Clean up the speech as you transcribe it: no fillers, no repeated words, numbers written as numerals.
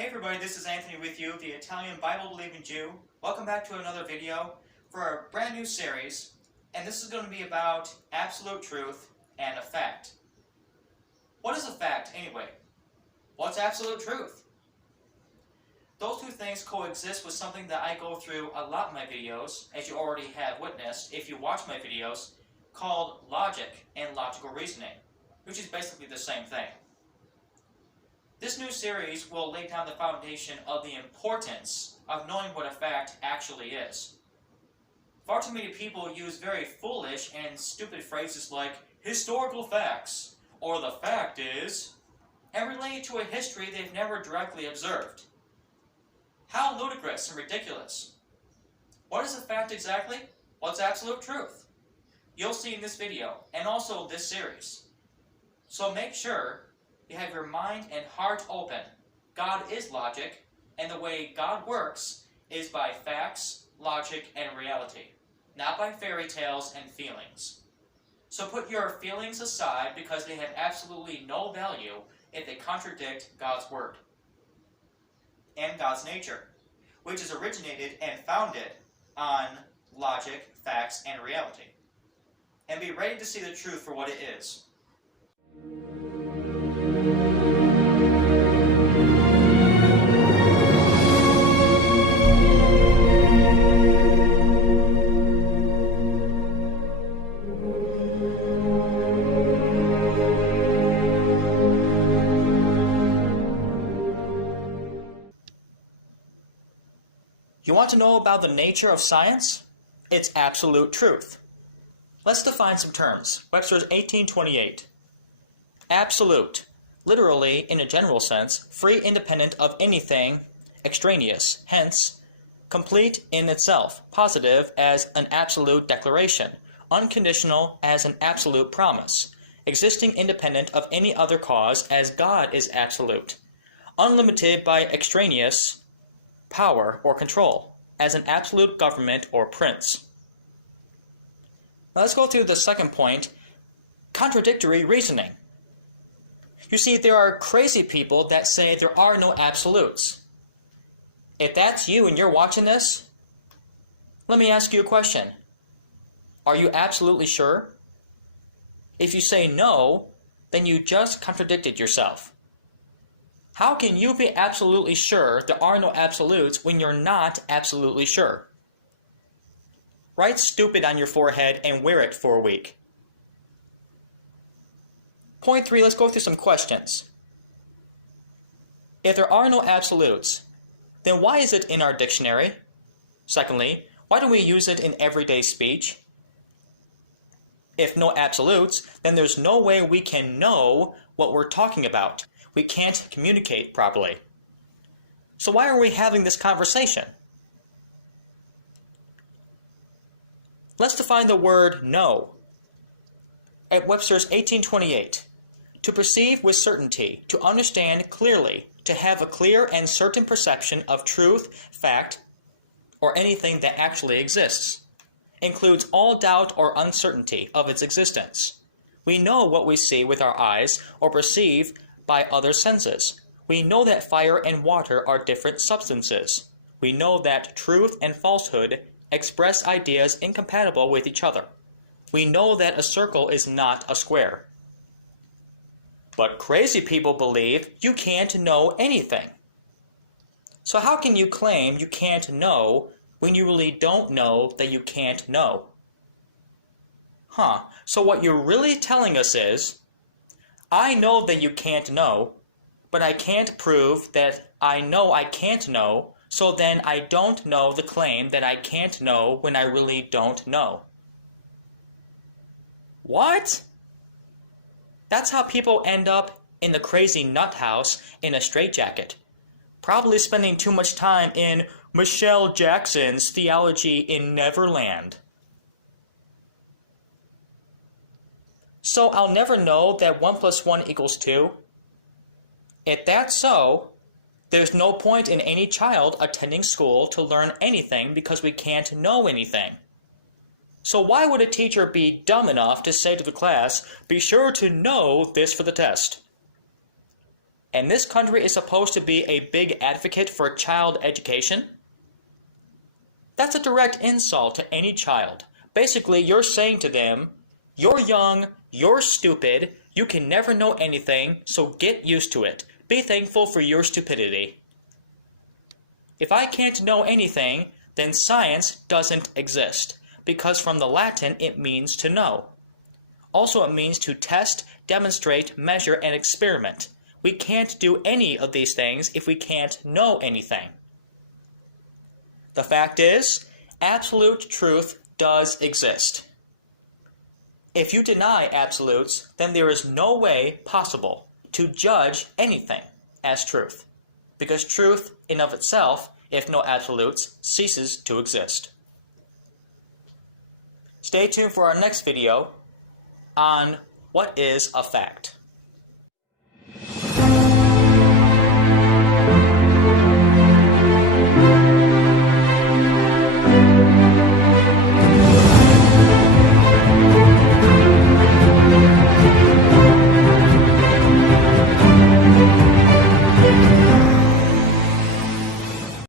Hey everybody, this is Anthony with you, the Italian Bible-believing Jew. Welcome back to another video for a brand new series, and this is going to be about absolute truth and a fact. What is a fact anyway? What's absolute truth? Those two things coexist with something that I go through a lot in my videos, as you already have witnessed if you watch my videos, called logic and logical reasoning, which is basically the same thing. This new series will lay down the foundation of the importance of knowing what a fact actually is. Far too many people use very foolish and stupid phrases like historical facts, or the fact is, and relate it to a history they've never directly observed. How ludicrous and ridiculous. What is a fact exactly? What's absolute truth? You'll see in this video, and also this series. So make sure you have your mind and heart open. God is logic, and the way God works is by facts, logic, and reality, not by fairy tales and feelings. So put your feelings aside because they have absolutely no value if they contradict God's word and God's nature, which is originated and founded on logic, facts, and reality. And be ready to see the truth for what it is. You want to know about the nature of science? It's absolute truth. Let's define some terms. Webster's 1828. Absolute, literally, in a general sense, free, independent of anything extraneous, hence, complete in itself, positive as an absolute declaration, unconditional as an absolute promise, existing independent of any other cause as God is absolute, unlimited by extraneous power or control, as an absolute government or prince. Now let's go through the second point, contradictory reasoning. You see, there are crazy people that say there are no absolutes. If that's you and you're watching this, let me ask you a question. Are you absolutely sure? If you say no, then you just contradicted yourself. How can you be absolutely sure there are no absolutes when you're not absolutely sure? Write stupid on your forehead and wear it for a week. Point 3, let's go through some questions. If there are no absolutes, then why is it in our dictionary? Secondly, why do we use it in everyday speech? If no absolutes, then there's no way we can know what we're talking about. We can't communicate properly. So why are we having this conversation? Let's define the word know. At Webster's 1828, to perceive with certainty, to understand clearly, to have a clear and certain perception of truth, fact, or anything that actually exists, includes all doubt or uncertainty of its existence. We know what we see with our eyes or perceive by other senses. We know that fire and water are different substances. We know that truth and falsehood express ideas incompatible with each other. We know that a circle is not a square. But crazy people believe you can't know anything. So how can you claim you can't know when you really don't know that you can't know? So what you're really telling us is, I know that you can't know, but I can't prove that I know I can't know, so then I don't know the claim that I can't know when I really don't know. What? That's how people end up in the crazy nut house in a straitjacket, probably spending too much time in Michelle Jackson's Theology in Neverland. So I'll never know that 1 + 1 = 2? If that's so, there's no point in any child attending school to learn anything because we can't know anything. So why would a teacher be dumb enough to say to the class, be sure to know this for the test? And this country is supposed to be a big advocate for child education? That's a direct insult to any child. Basically, you're saying to them, you're young, you're stupid, you can never know anything, so get used to it. Be thankful for your stupidity. If I can't know anything, then science doesn't exist, because from the Latin it means to know. Also, it means to test, demonstrate, measure, and experiment. We can't do any of these things if we can't know anything. The fact is, absolute truth does exist. If you deny absolutes, then there is no way possible to judge anything as truth, because truth in of itself, if no absolutes, ceases to exist. Stay tuned for our next video on what is a fact.